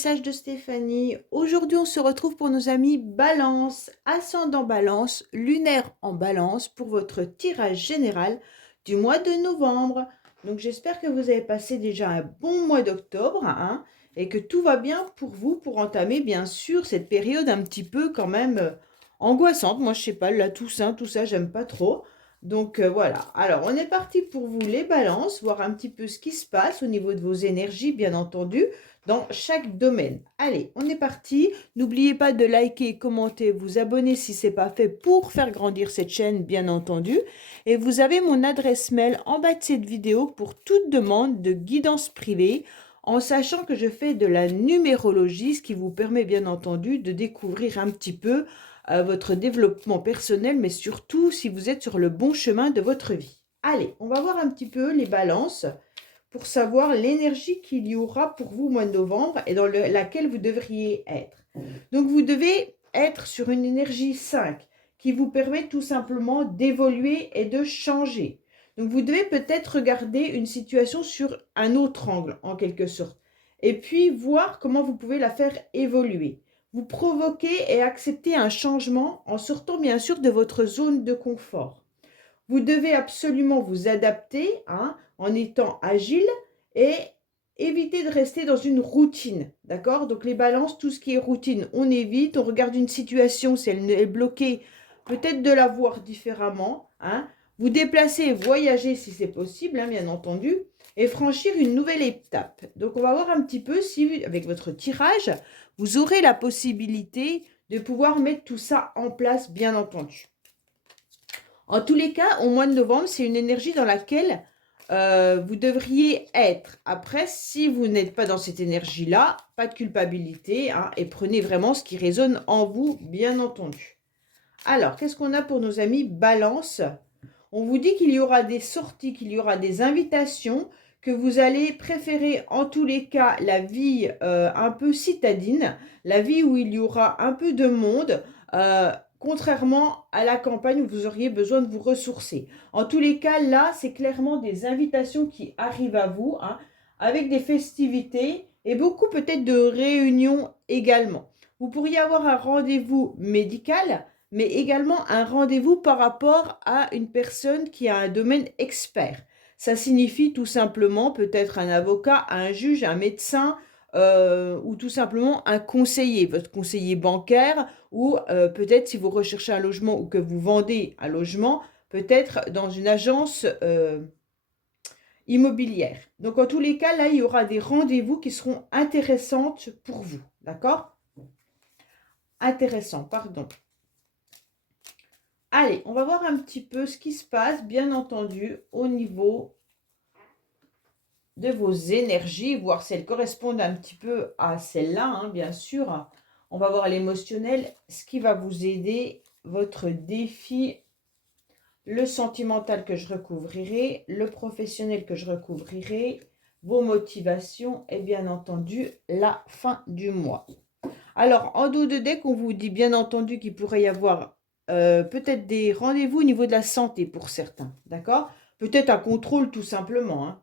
message de Stéphanie. Aujourd'hui, on se retrouve pour nos amis Balance, ascendant Balance, lunaire en Balance pour votre tirage général du mois de novembre. Donc, j'espère que vous avez passé déjà un bon mois d'octobre, hein, et que tout va bien pour vous pour entamer, bien sûr, cette période un petit peu quand même angoissante. Moi, je sais pas, la Toussaint, tout ça, j'aime pas trop. Donc voilà, alors on est parti pour vous les balances, voir un petit peu ce qui se passe au niveau de vos énergies, bien entendu, dans chaque domaine. Allez, on est parti. N'oubliez pas de liker, commenter, vous abonner si ce n'est pas fait pour faire grandir cette chaîne, bien entendu. Et vous avez mon adresse mail en bas de cette vidéo pour toute demande de guidance privée, en sachant que je fais de la numérologie, ce qui vous permet bien entendu de découvrir un petit peu votre développement personnel, mais surtout si vous êtes sur le bon chemin de votre vie. Allez, on va voir un petit peu les balances pour savoir l'énergie qu'il y aura pour vous au mois de novembre et dans laquelle vous devriez être. Donc, vous devez être sur une énergie 5 qui vous permet tout simplement d'évoluer et de changer. Donc, vous devez peut-être regarder une situation sur un autre angle, en quelque sorte, et puis voir comment vous pouvez la faire évoluer. Vous provoquez et acceptez un changement en sortant bien sûr de votre zone de confort. Vous devez absolument vous adapter, hein, en étant agile et éviter de rester dans une routine. D'accord? Donc les balances, tout ce qui est routine, on évite. On regarde une situation, si elle est bloquée, peut-être de la voir différemment. Hein. Vous déplacer, voyager si c'est possible, hein, bien entendu, et franchir une nouvelle étape. Donc on va voir un petit peu si, avec votre tirage, vous aurez la possibilité de pouvoir mettre tout ça en place, bien entendu. En tous les cas, au mois de novembre, c'est une énergie dans laquelle vous devriez être. Après, si vous n'êtes pas dans cette énergie-là, pas de culpabilité, hein, et prenez vraiment ce qui résonne en vous, bien entendu. Alors, qu'est-ce qu'on a pour nos amis Balance? On vous dit qu'il y aura des sorties, qu'il y aura des invitations, que vous allez préférer en tous les cas la vie un peu citadine, la vie où il y aura un peu de monde, contrairement à la campagne où vous auriez besoin de vous ressourcer. En tous les cas, là, c'est clairement des invitations qui arrivent à vous, hein, avec des festivités et beaucoup peut-être de réunions également. Vous pourriez avoir un rendez-vous médical, mais également un rendez-vous par rapport à une personne qui a un domaine expert. Ça signifie tout simplement peut-être un avocat, un juge, un médecin, ou tout simplement un conseiller, votre conseiller bancaire, ou peut-être si vous recherchez un logement ou que vous vendez un logement, peut-être dans une agence immobilière. Donc en tous les cas, là, il y aura des rendez-vous qui seront intéressantes pour vous. D'accord? Intéressant, pardon. Allez, on va voir un petit peu ce qui se passe, bien entendu, au niveau de vos énergies, voir si elles correspondent un petit peu à celle-là, hein, bien sûr. On va voir l'émotionnel, ce qui va vous aider, votre défi, le sentimental que je recouvrirai, le professionnel que je recouvrirai, vos motivations et bien entendu la fin du mois. Alors, en dos de deck, on vous dit bien entendu qu'il pourrait y avoir peut-être des rendez-vous au niveau de la santé pour certains, d'accord? Peut-être un contrôle tout simplement, hein.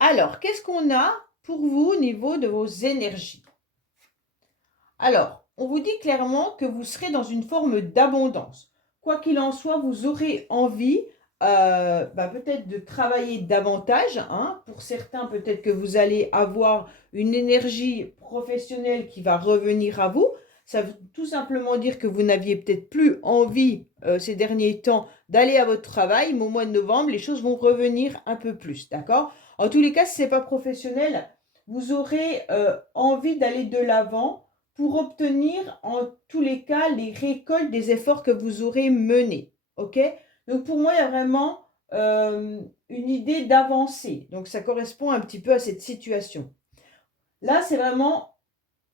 Alors, qu'est-ce qu'on a pour vous au niveau de vos énergies? Alors, on vous dit clairement que vous serez dans une forme d'abondance. Quoi qu'il en soit, vous aurez envie peut-être de travailler davantage, hein. Pour certains, peut-être que vous allez avoir une énergie professionnelle qui va revenir à vous. Ça veut tout simplement dire que vous n'aviez peut-être plus envie ces derniers temps d'aller à votre travail, mais au mois de novembre, les choses vont revenir un peu plus, d'accord? En tous les cas, si ce n'est pas professionnel, vous aurez envie d'aller de l'avant pour obtenir en tous les cas les récoltes des efforts que vous aurez menés. Ok? Donc pour moi, il y a vraiment une idée d'avancer. Donc ça correspond un petit peu à cette situation. Là, c'est vraiment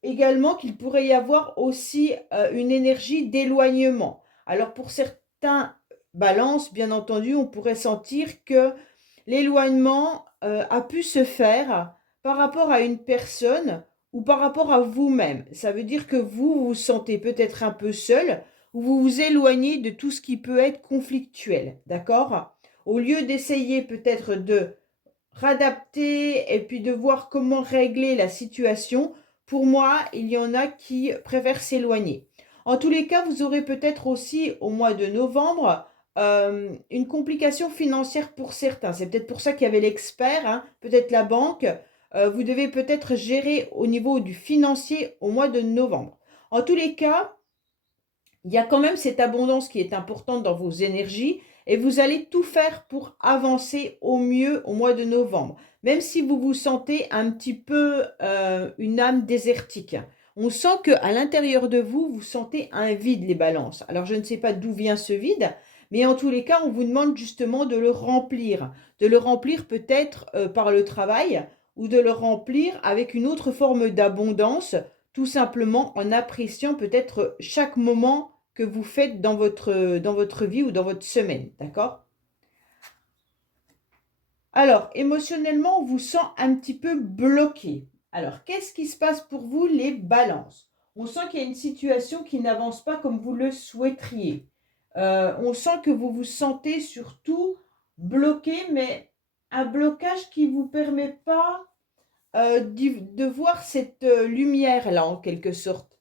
également qu'il pourrait y avoir aussi une énergie d'éloignement. Alors pour certains balances, bien entendu, on pourrait sentir que l'éloignement a pu se faire par rapport à une personne ou par rapport à vous-même. Ça veut dire que vous vous sentez peut-être un peu seul ou vous vous éloignez de tout ce qui peut être conflictuel, d'accord? Au lieu d'essayer peut-être de radapter et puis de voir comment régler la situation, pour moi, il y en a qui préfèrent s'éloigner. En tous les cas, vous aurez peut-être aussi au mois de novembre une complication financière pour certains. C'est peut-être pour ça qu'il y avait l'expert, hein, peut-être la banque. Vous devez peut-être gérer au niveau du financier au mois de novembre. En tous les cas, il y a quand même cette abondance qui est importante dans vos énergies et vous allez tout faire pour avancer au mieux au mois de novembre. Même si vous vous sentez un petit peu une âme désertique. On sent qu'à l'intérieur de vous, vous sentez un vide, les balances. Alors, je ne sais pas d'où vient ce vide, mais en tous les cas, on vous demande justement de le remplir. De le remplir peut-être par le travail ou de le remplir avec une autre forme d'abondance, tout simplement en appréciant peut-être chaque moment que vous faites dans votre vie ou dans votre semaine, d'accord? Alors, émotionnellement, on vous sent un petit peu bloqué. Alors, qu'est-ce qui se passe pour vous, les balances? On sent qu'il y a une situation qui n'avance pas comme vous le souhaiteriez. On sent que vous vous sentez surtout bloqué, mais un blocage qui ne vous permet pas de voir cette lumière-là, en quelque sorte.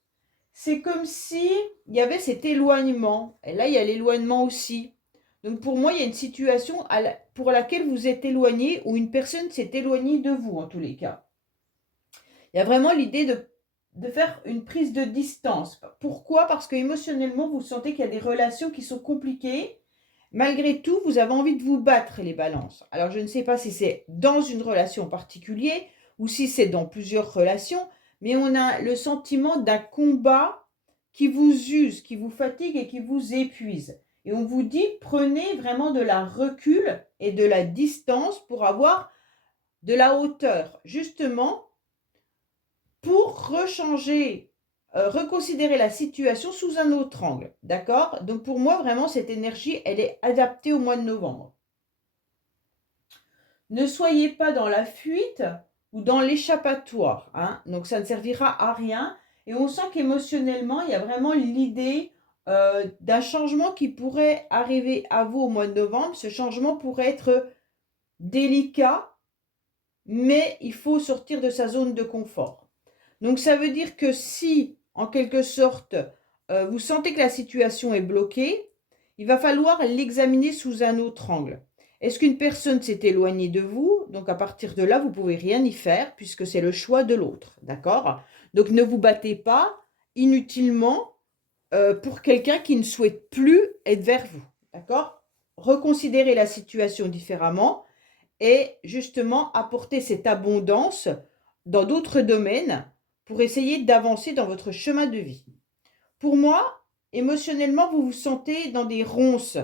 C'est comme si il y avait cet éloignement. Et là, il y a l'éloignement aussi. Donc pour moi, il y a une situation pour laquelle vous êtes éloigné ou une personne s'est éloignée de vous en tous les cas. Il y a vraiment l'idée de faire une prise de distance. Pourquoi? Parce que émotionnellement, vous sentez qu'il y a des relations qui sont compliquées. Malgré tout, vous avez envie de vous battre, les balances. Alors je ne sais pas si c'est dans une relation en particulier ou si c'est dans plusieurs relations, mais on a le sentiment d'un combat qui vous use, qui vous fatigue et qui vous épuise. Et on vous dit, prenez vraiment de la recul et de la distance pour avoir de la hauteur, justement, pour rechanger, reconsidérer la situation sous un autre angle. D'accord? Donc pour moi, vraiment, cette énergie, elle est adaptée au mois de novembre. Ne soyez pas dans la fuite ou dans l'échappatoire, hein. Donc ça ne servira à rien. Et on sent qu'émotionnellement, il y a vraiment l'idée d'un changement qui pourrait arriver à vous au mois de novembre. Ce changement pourrait être délicat, mais il faut sortir de sa zone de confort. Donc ça veut dire que si, en quelque sorte, vous sentez que la situation est bloquée, il va falloir l'examiner sous un autre angle. Est-ce qu'une personne s'est éloignée de vous? Donc à partir de là, vous ne pouvez rien y faire puisque c'est le choix de l'autre. D'accord? Donc ne vous battez pas inutilement pour quelqu'un qui ne souhaite plus être vers vous. D'accord? Reconsidérez la situation différemment et justement apporter cette abondance dans d'autres domaines pour essayer d'avancer dans votre chemin de vie. Pour moi, émotionnellement, vous vous sentez dans des ronces.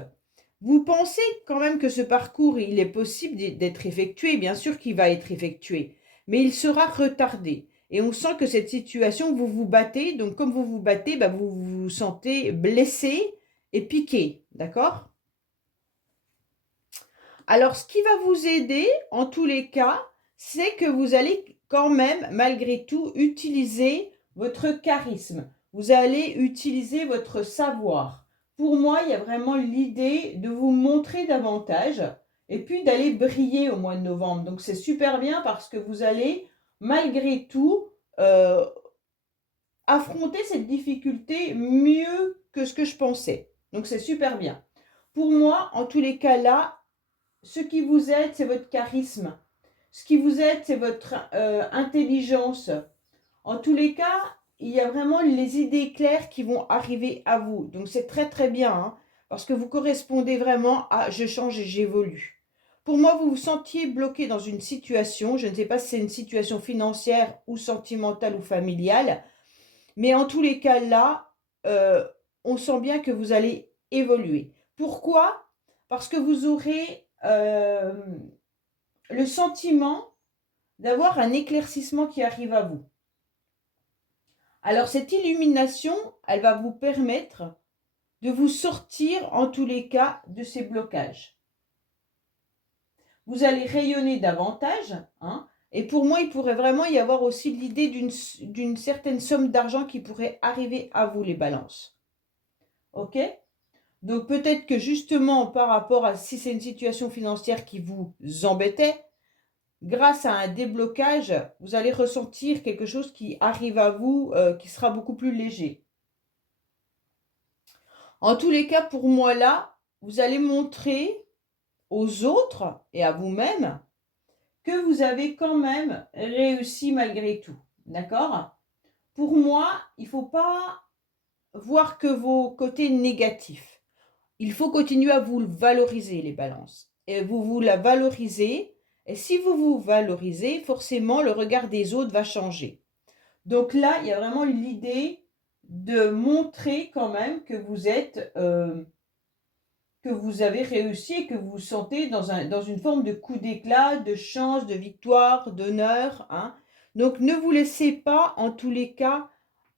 Vous pensez quand même que ce parcours, il est possible d'être effectué, bien sûr qu'il va être effectué, mais il sera retardé. Et on sent que cette situation, vous vous battez, donc comme vous vous battez, vous vous sentez blessé et piqué, d'accord? Alors, ce qui va vous aider, en tous les cas, c'est que vous allez quand même, malgré tout, utiliser votre charisme. Vous allez utiliser votre savoir. Pour moi, il y a vraiment l'idée de vous montrer davantage et puis d'aller briller au mois de novembre. Donc, c'est super bien parce que vous allez, malgré tout, affronter cette difficulté mieux que ce que je pensais. Donc, c'est super bien. Pour moi, en tous les cas là, ce qui vous aide, c'est votre charisme. Ce qui vous aide, c'est votre intelligence. En tous les cas, il y a vraiment les idées claires qui vont arriver à vous. Donc c'est très très bien, hein, parce que vous correspondez vraiment à je change et j'évolue. Pour moi, vous vous sentiez bloqué dans une situation, je ne sais pas si c'est une situation financière ou sentimentale ou familiale, mais en tous les cas là, on sent bien que vous allez évoluer. Pourquoi? Parce que vous aurez le sentiment d'avoir un éclaircissement qui arrive à vous. Alors cette illumination, elle va vous permettre de vous sortir en tous les cas de ces blocages. Vous allez rayonner davantage, hein, et pour moi, il pourrait vraiment y avoir aussi l'idée d'une certaine somme d'argent qui pourrait arriver à vous, les balances. Ok? Donc peut-être que justement par rapport à si c'est une situation financière qui vous embêtait, grâce à un déblocage, vous allez ressentir quelque chose qui arrive à vous, qui sera beaucoup plus léger. En tous les cas, pour moi là, vous allez montrer aux autres et à vous-même que vous avez quand même réussi malgré tout. D'accord? Pour moi, il ne faut pas voir que vos côtés négatifs. Il faut continuer à vous valoriser, les balances. Et vous la valorisez. Et si vous vous valorisez, forcément, le regard des autres va changer. Donc là, il y a vraiment l'idée de montrer quand même que vous êtes, que vous avez réussi et que vous vous sentez dans une forme de coup d'éclat, de chance, de victoire, d'honneur. Hein. Donc ne vous laissez pas, en tous les cas,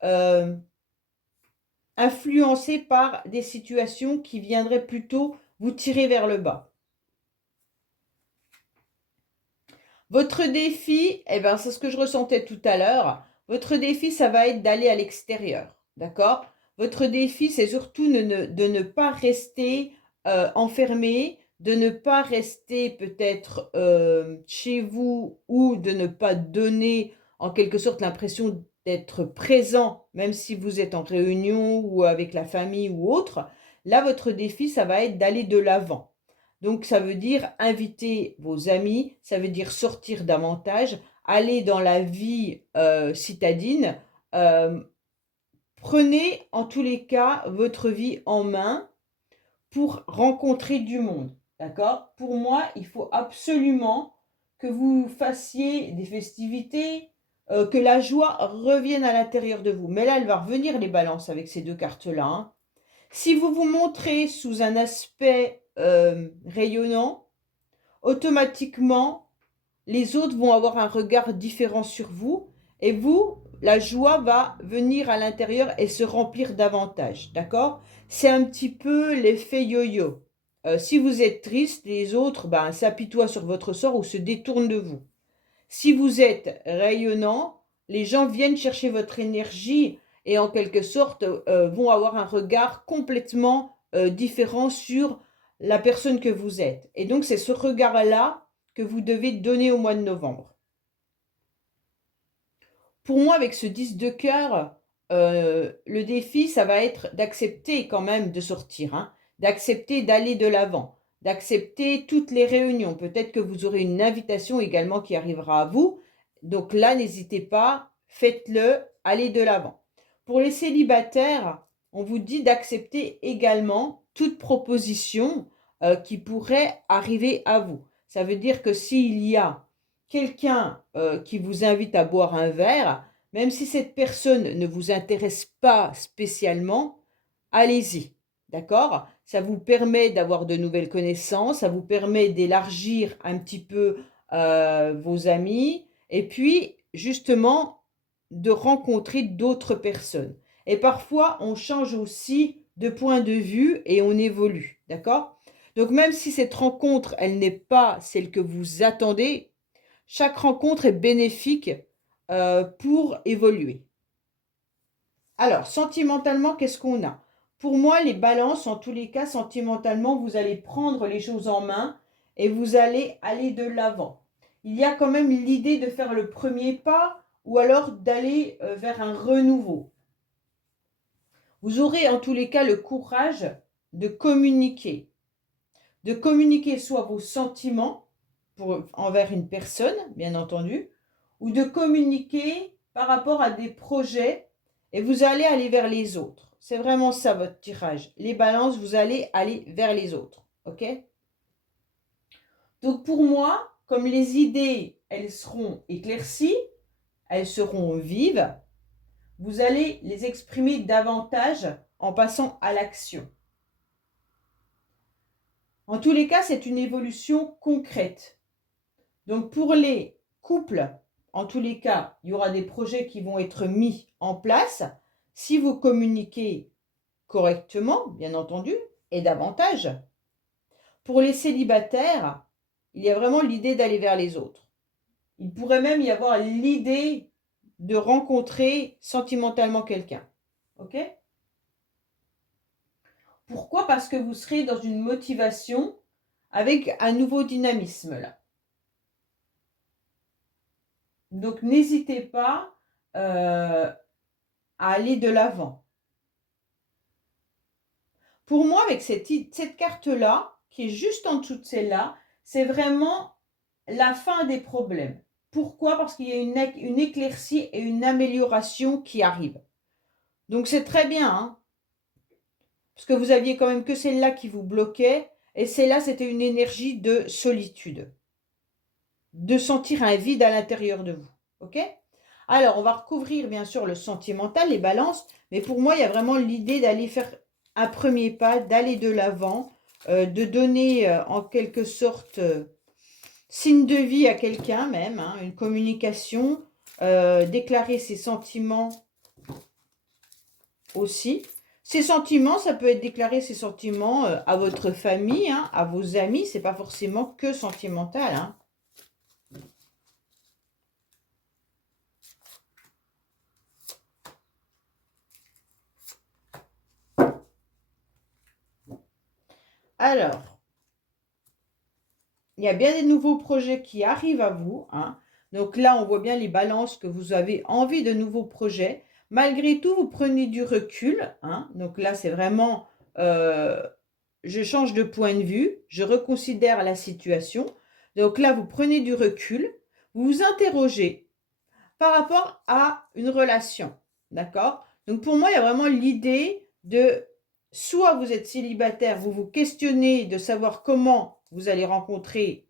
euh, influencé par des situations qui viendraient plutôt vous tirer vers le bas. Votre défi, eh ben, c'est ce que je ressentais tout à l'heure. Votre défi, ça va être d'aller à l'extérieur. D'accord? Votre défi, c'est surtout de ne pas rester enfermé, de ne pas rester peut-être chez vous ou de ne pas donner en quelque sorte l'impression d'être présent, même si vous êtes en réunion ou avec la famille ou autre. Là, votre défi, ça va être d'aller de l'avant. Donc, ça veut dire inviter vos amis, ça veut dire sortir davantage, aller dans la vie citadine. Euh, Prenez en tous les cas votre vie en main pour rencontrer du monde. D'accord? Pour moi, il faut absolument que vous fassiez des festivités, que la joie revienne à l'intérieur de vous. Mais là, elle va revenir les balances avec ces deux cartes-là. Hein. Si vous vous montrez sous un aspect rayonnant, automatiquement, les autres vont avoir un regard différent sur vous et vous, la joie va venir à l'intérieur et se remplir davantage. D'accord? C'est un petit peu l'effet yo-yo. Si vous êtes triste, les autres s'apitoient sur votre sort ou se détournent de vous. Si vous êtes rayonnant, les gens viennent chercher votre énergie et en quelque sorte vont avoir un regard complètement différent sur la personne que vous êtes. Et donc c'est ce regard-là que vous devez donner au mois de novembre. Pour moi, avec ce 10 de cœur, le défi, ça va être d'accepter quand même de sortir, hein, d'accepter d'aller de l'avant, d'accepter toutes les réunions. Peut-être que vous aurez une invitation également qui arrivera à vous. Donc là, n'hésitez pas, faites-le, allez de l'avant. Pour les célibataires, on vous dit d'accepter également toute proposition qui pourrait arriver à vous. Ça veut dire que s'il y a quelqu'un qui vous invite à boire un verre, même si cette personne ne vous intéresse pas spécialement, allez-y. D'accord? Ça vous permet d'avoir de nouvelles connaissances, ça vous permet d'élargir un petit peu vos amis et puis justement de rencontrer d'autres personnes. Et parfois, on change aussi de point de vue et on évolue. D'accord? Donc même si cette rencontre, elle n'est pas celle que vous attendez, chaque rencontre est bénéfique pour évoluer. Alors, sentimentalement, qu'est-ce qu'on a? Pour moi, les balances, en tous les cas, sentimentalement, vous allez prendre les choses en main et vous allez aller de l'avant. Il y a quand même l'idée de faire le premier pas ou alors d'aller vers un renouveau. Vous aurez en tous les cas le courage de communiquer. De communiquer soit vos sentiments envers une personne, bien entendu, ou de communiquer par rapport à des projets et vous allez aller vers les autres. C'est vraiment ça votre tirage. Les balances, vous allez aller vers les autres. OK? Donc pour moi, comme les idées, elles seront éclaircies, elles seront vives, vous allez les exprimer davantage en passant à l'action. En tous les cas, c'est une évolution concrète. Donc pour les couples, en tous les cas, il y aura des projets qui vont être mis en place si vous communiquez correctement, bien entendu, et davantage. Pour les célibataires, il y a vraiment l'idée d'aller vers les autres. Il pourrait même y avoir l'idée de rencontrer sentimentalement quelqu'un. OK? Pourquoi? Parce que vous serez dans une motivation avec un nouveau dynamisme là. Donc, n'hésitez pas à aller de l'avant. Pour moi, avec cette carte-là, qui est juste en dessous de celle-là, c'est vraiment la fin des problèmes. Pourquoi? Parce qu'il y a une éclaircie et une amélioration qui arrive. Donc, c'est très bien, hein, parce que vous aviez quand même que celle-là qui vous bloquait, et celle-là, c'était une énergie de solitude, de sentir un vide à l'intérieur de vous. OK? Alors, on va recouvrir bien sûr le sentimental, les balances, mais pour moi, il y a vraiment l'idée d'aller faire un premier pas, d'aller de l'avant, de donner en quelque sorte signe de vie à quelqu'un même, hein, une communication, déclarer ses sentiments aussi. Ces sentiments, ça peut être déclarer ses sentiments à votre famille, hein, à vos amis, c'est pas forcément que sentimental, hein. Alors, il y a bien des nouveaux projets qui arrivent à vous, hein. Donc là, on voit bien les balances que vous avez envie de nouveaux projets. Malgré tout, vous prenez du recul, hein. Donc là, c'est vraiment, je change de point de vue, je reconsidère la situation. Donc là, vous prenez du recul, vous vous interrogez par rapport à une relation, d'accord? Donc pour moi, il y a vraiment l'idée de soit vous êtes célibataire, vous vous questionnez de savoir comment vous allez rencontrer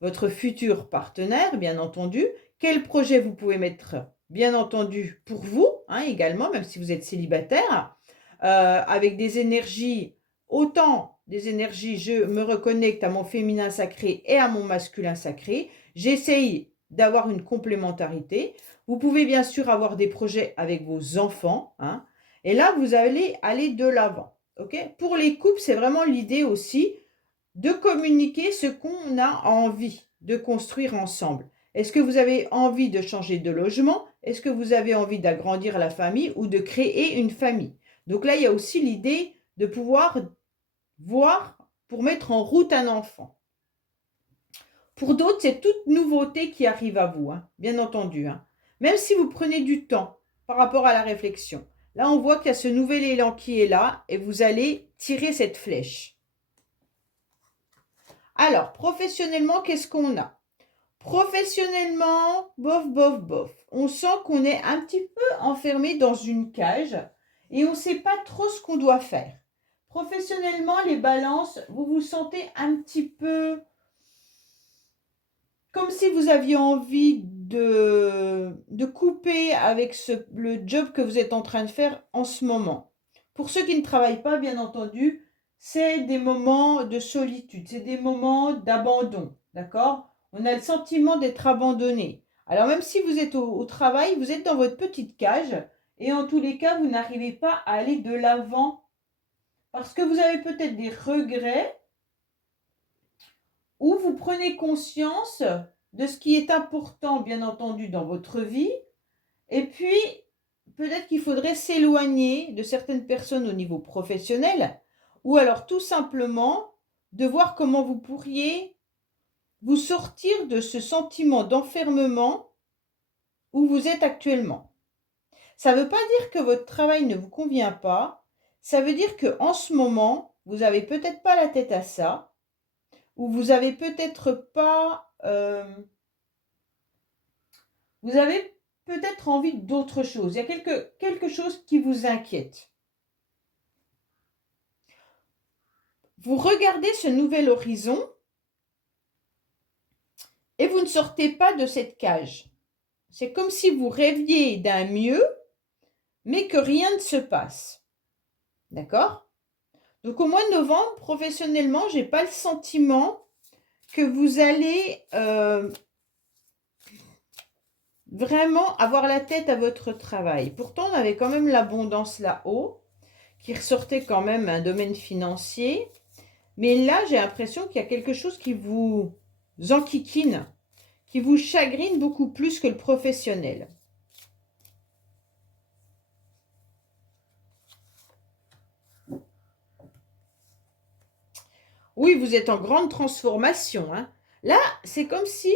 votre futur partenaire, bien entendu, quel projet vous pouvez mettre, bien entendu, pour vous, hein, également, même si vous êtes célibataire, avec des énergies, autant des énergies, je me reconnecte à mon féminin sacré et à mon masculin sacré, j'essaye d'avoir une complémentarité. Vous pouvez bien sûr avoir des projets avec vos enfants, hein, et là, vous allez aller de l'avant. OK? Pour les couples, c'est vraiment l'idée aussi de communiquer ce qu'on a envie de construire ensemble. Est-ce que vous avez envie de changer de logement? Est-ce que vous avez envie d'agrandir la famille ou de créer une famille? Donc là, il y a aussi l'idée de pouvoir voir pour mettre en route un enfant. Pour d'autres, c'est toute nouveauté qui arrive à vous, hein, bien entendu, hein. Même si vous prenez du temps par rapport à la réflexion. Là, on voit qu'il y a ce nouvel élan qui est là et vous allez tirer cette flèche. Alors, professionnellement, qu'est-ce qu'on a? Professionnellement, bof, bof, bof. On sent qu'on est un petit peu enfermé dans une cage et on ne sait pas trop ce qu'on doit faire. Professionnellement, les balances, vous vous sentez un petit peu comme si vous aviez envie de couper avec le job que vous êtes en train de faire en ce moment. Pour ceux qui ne travaillent pas, bien entendu, c'est des moments de solitude, c'est des moments d'abandon, d'accord? On a le sentiment d'être abandonné. Alors même si vous êtes au travail, vous êtes dans votre petite cage et en tous les cas, vous n'arrivez pas à aller de l'avant parce que vous avez peut-être des regrets ou vous prenez conscience de ce qui est important, bien entendu, dans votre vie. Et puis, peut-être qu'il faudrait s'éloigner de certaines personnes au niveau professionnel, ou alors tout simplement de voir comment vous pourriez vous sortir de ce sentiment d'enfermement où vous êtes actuellement. Ça ne veut pas dire que votre travail ne vous convient pas, ça veut dire qu'en ce moment, vous n'avez peut-être pas la tête à ça, ou vous avez peut-être pas... vous avez peut-être envie d'autre chose. Il y a quelque chose qui vous inquiète. Vous regardez ce nouvel horizon et vous ne sortez pas de cette cage. C'est comme si vous rêviez d'un mieux, mais que rien ne se passe. D'accord? Donc au mois de novembre, professionnellement, je n'ai pas le sentiment que vous allez vraiment avoir la tête à votre travail. Pourtant, on avait quand même l'abondance là-haut, qui ressortait quand même un domaine financier. Mais là, j'ai l'impression qu'il y a quelque chose qui vous enquiquine, qui vous chagrine beaucoup plus que le professionnel. Oui, vous êtes en grande transformation, hein. Là, c'est comme si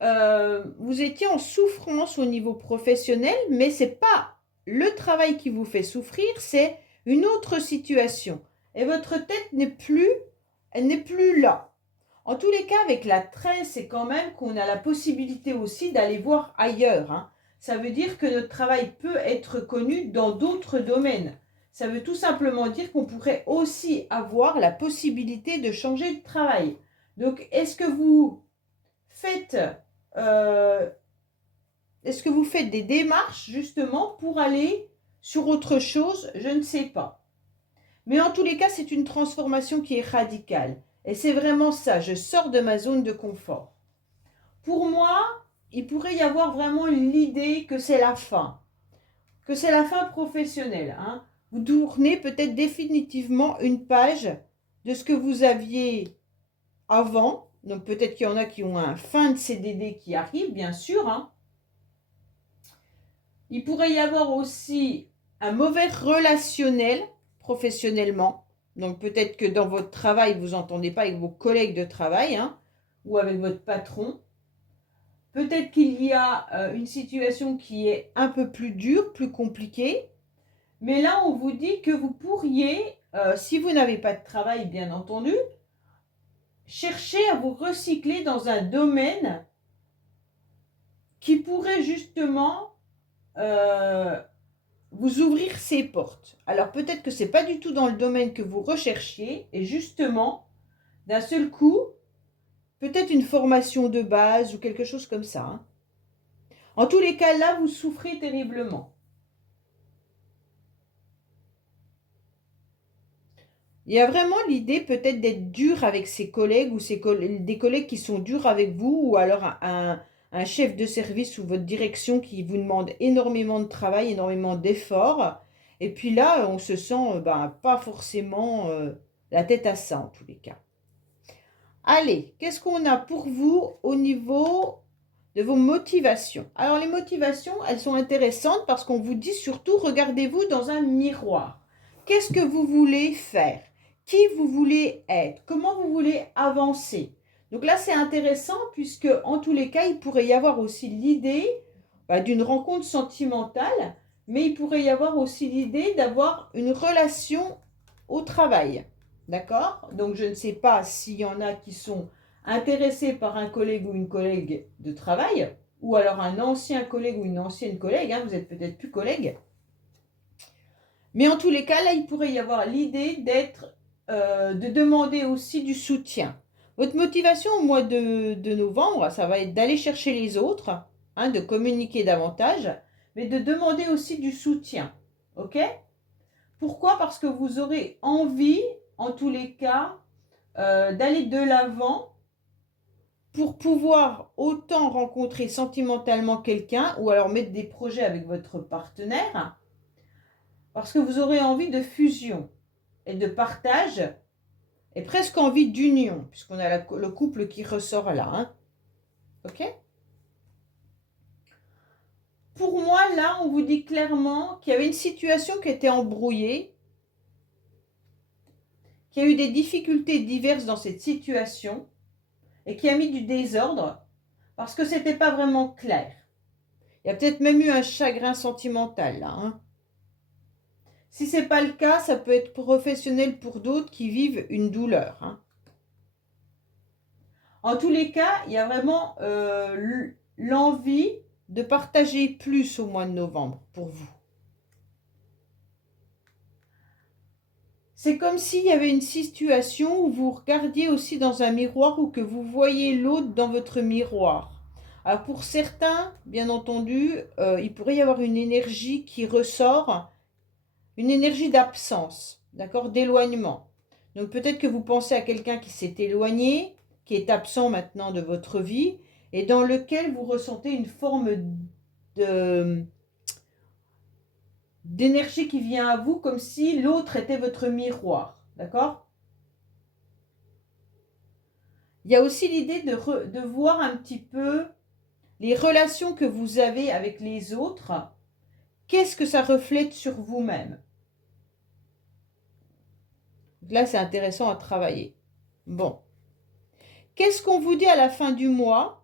vous étiez en souffrance au niveau professionnel, mais ce n'est pas le travail qui vous fait souffrir, c'est une autre situation. Et votre tête elle n'est plus là. En tous les cas, avec la tresse, c'est quand même qu'on a la possibilité aussi d'aller voir ailleurs, hein. Ça veut dire que notre travail peut être connu dans d'autres domaines. Ça veut tout simplement dire qu'on pourrait aussi avoir la possibilité de changer de travail. Donc, faites, euh, est-ce que vous faites des démarches justement pour aller sur autre chose? Je ne sais pas. Mais en tous les cas, c'est une transformation qui est radicale. Et c'est vraiment ça, je sors de ma zone de confort. Pour moi, il pourrait y avoir vraiment l'idée que c'est la fin. Que c'est la fin professionnelle, hein. Vous tournez peut-être définitivement une page de ce que vous aviez avant. Donc peut-être qu'il y en a qui ont un fin de CDD qui arrive, bien sûr, hein. Il pourrait y avoir aussi un mauvais relationnel professionnellement. Donc peut-être que dans votre travail, vous n'entendez pas avec vos collègues de travail, hein, ou avec votre patron. Peut-être qu'il y a une situation qui est un peu plus dure, plus compliquée. Mais là, on vous dit que vous pourriez, si vous n'avez pas de travail, bien entendu, chercher à vous recycler dans un domaine qui pourrait justement vous ouvrir ses portes. Alors peut-être que ce n'est pas du tout dans le domaine que vous recherchiez, et justement, d'un seul coup, peut-être une formation de base ou quelque chose comme ça, hein. En tous les cas, là, vous souffrez terriblement. Il y a vraiment l'idée peut-être d'être dur avec ses collègues ou des collègues qui sont durs avec vous, ou alors un chef de service ou votre direction qui vous demande énormément de travail, énormément d'efforts. Et puis là, on se sent pas forcément la tête à ça en tous les cas. Allez, qu'est-ce qu'on a pour vous au niveau de vos motivations? Alors les motivations, elles sont intéressantes parce qu'on vous dit surtout, regardez-vous dans un miroir. Qu'est-ce que vous voulez faire? Qui vous voulez être? Comment vous voulez avancer? Donc là, c'est intéressant puisque en tous les cas, il pourrait y avoir aussi l'idée d'une rencontre sentimentale, mais il pourrait y avoir aussi l'idée d'avoir une relation au travail. D'accord? Donc je ne sais pas s'il y en a qui sont intéressés par un collègue ou une collègue de travail, ou alors un ancien collègue ou une ancienne collègue, hein, vous n'êtes peut-être plus collègue. Mais en tous les cas, là, il pourrait y avoir l'idée de demander aussi du soutien. Votre motivation au mois de novembre, ça va être d'aller chercher les autres, hein, de communiquer davantage, mais de demander aussi du soutien. Ok? Pourquoi? Parce que vous aurez envie, en tous les cas, d'aller de l'avant pour pouvoir autant rencontrer sentimentalement quelqu'un ou alors mettre des projets avec votre partenaire, parce que vous aurez envie de fusion et de partage et presque envie d'union, puisqu'on a le couple qui ressort là, hein. Ok? Pour moi, là, on vous dit clairement qu'il y avait une situation qui était embrouillée, qu'il y a eu des difficultés diverses dans cette situation et qui a mis du désordre parce que ce n'était pas vraiment clair. Il y a peut-être même eu un chagrin sentimental là, hein. Si ce n'est pas le cas, ça peut être professionnel pour d'autres qui vivent une douleur, hein. En tous les cas, il y a vraiment l'envie de partager plus au mois de novembre pour vous. C'est comme s'il y avait une situation où vous regardiez aussi dans un miroir ou que vous voyez l'autre dans votre miroir. Alors pour certains, bien entendu, il pourrait y avoir une énergie qui ressort, une énergie d'absence, d'accord, d'éloignement. Donc peut-être que vous pensez à quelqu'un qui s'est éloigné, qui est absent maintenant de votre vie, et dans lequel vous ressentez une forme d'énergie qui vient à vous comme si l'autre était votre miroir, d'accord? Il y a aussi l'idée de voir un petit peu les relations que vous avez avec les autres. Qu'est-ce que ça reflète sur vous-même? Là, c'est intéressant à travailler. Bon. Qu'est-ce qu'on vous dit à la fin du mois?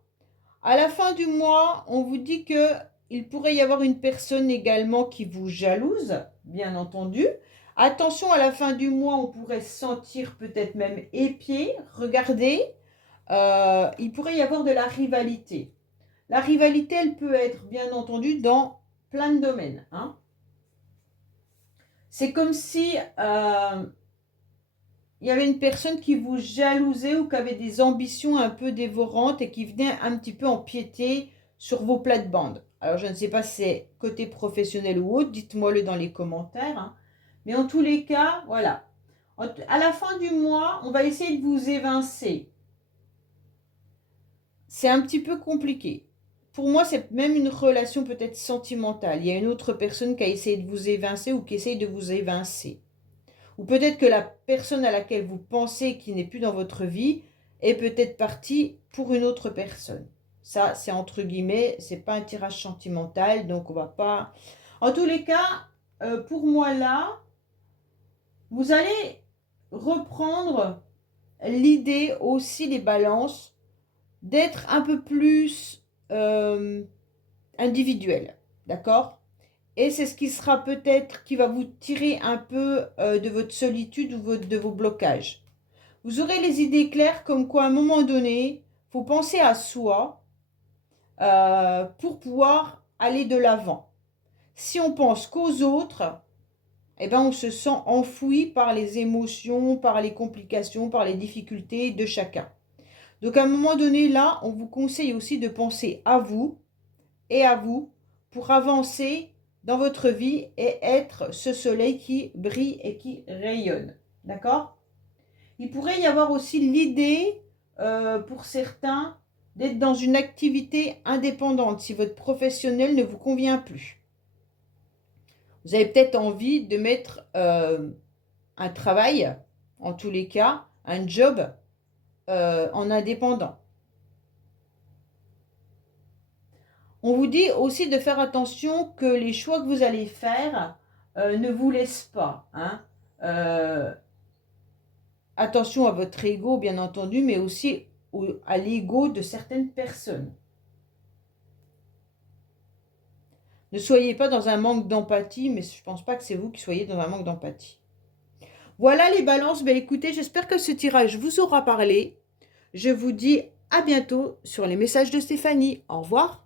À la fin du mois, on vous dit que il pourrait y avoir une personne également qui vous jalouse, bien entendu. Attention, à la fin du mois, on pourrait se sentir peut-être même épié. Regardez, il pourrait y avoir de la rivalité. La rivalité, elle peut être, bien entendu, dans plein de domaines, hein. C'est comme si il y avait une personne qui vous jalousait ou qui avait des ambitions un peu dévorantes et qui venait un petit peu empiéter sur vos plates-bandes. Alors, je ne sais pas si c'est côté professionnel ou autre, dites-moi-le dans les commentaires, hein. Mais en tous les cas, voilà. À la fin du mois, on va essayer de vous évincer. C'est un petit peu compliqué. Pour moi, c'est même une relation peut-être sentimentale. Il y a une autre personne qui a essayé de vous évincer ou qui essaye de vous évincer. Ou peut-être que la personne à laquelle vous pensez qui n'est plus dans votre vie est peut-être partie pour une autre personne. Ça, c'est entre guillemets, c'est pas un tirage sentimental, donc on va pas... En tous les cas, pour moi là, vous allez reprendre l'idée aussi, les balances, d'être un peu plus individuel, d'accord? Et c'est ce qui sera peut-être qui va vous tirer un peu de votre solitude ou de vos blocages. Vous aurez les idées claires comme quoi à un moment donné, il faut penser à soi pour pouvoir aller de l'avant. Si on pense qu'aux autres, eh ben on se sent enfoui par les émotions, par les complications, par les difficultés de chacun. Donc à un moment donné, là, on vous conseille aussi de penser à vous et à vous pour avancer dans votre vie et être ce soleil qui brille et qui rayonne. D'accord? Il pourrait y avoir aussi l'idée, pour certains, d'être dans une activité indépendante si votre professionnel ne vous convient plus. Vous avez peut-être envie de mettre un travail, en tous les cas, un job en indépendant. On vous dit aussi de faire attention que les choix que vous allez faire ne vous laissent pas, hein. Attention à votre ego, bien entendu, mais aussi à l'ego de certaines personnes. Ne soyez pas dans un manque d'empathie, mais je ne pense pas que c'est vous qui soyez dans un manque d'empathie. Voilà les balances. Ben, écoutez, j'espère que ce tirage vous aura parlé. Je vous dis à bientôt sur les messages de Stéphanie. Au revoir.